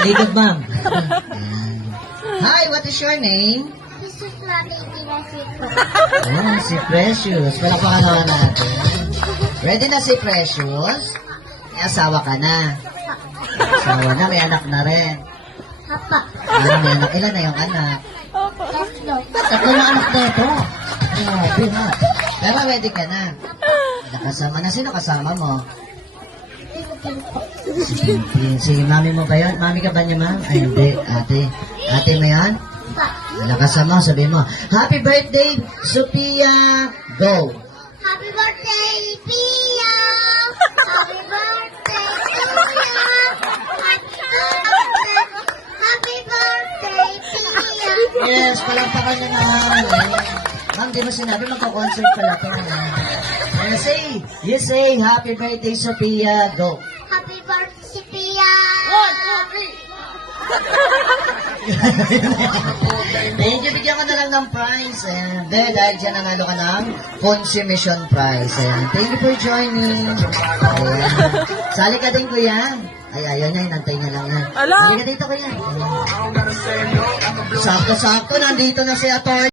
Likod, ma'am. Hi, what is your name? This is Mommy Ginasip. Oh, si Precious. Palakpakan naman natin. Ready na si Precious? May asawa ka na. Asawa na, may anak na rin. Papa. May anak. Ilan na yung anak? Tatlo. Tatlo na anak na ito. Grabe na. Pero ready ka na. Nakasama na. Sino kasama mo? Si mami mo ba yun? Mami ka ba niya, ma'am? Ay, hindi. Ate. Ate mo yan? Lakas mo, sabihin mo. Happy birthday, Sophia! Go! Happy birthday, Pia! Happy birthday to ya! Happy birthday, Pia! Yes, palakpakan niyo naman. Ma'am, di mo sinabi magko-concert pala ito. You say, happy birthday, Sophia. Go! Happy birthday, si Pia! Thank you, bigyan ka na lang ng prize. And then, dahil dyan nanalo ka ng consummation prize. And thank you for joining. Ayan. Sali ka din, kuya. Ay, ayaw niya, inantay niya lang yan. Sali ka dito, kuya. Sakto-sakto, nandito na si Atty.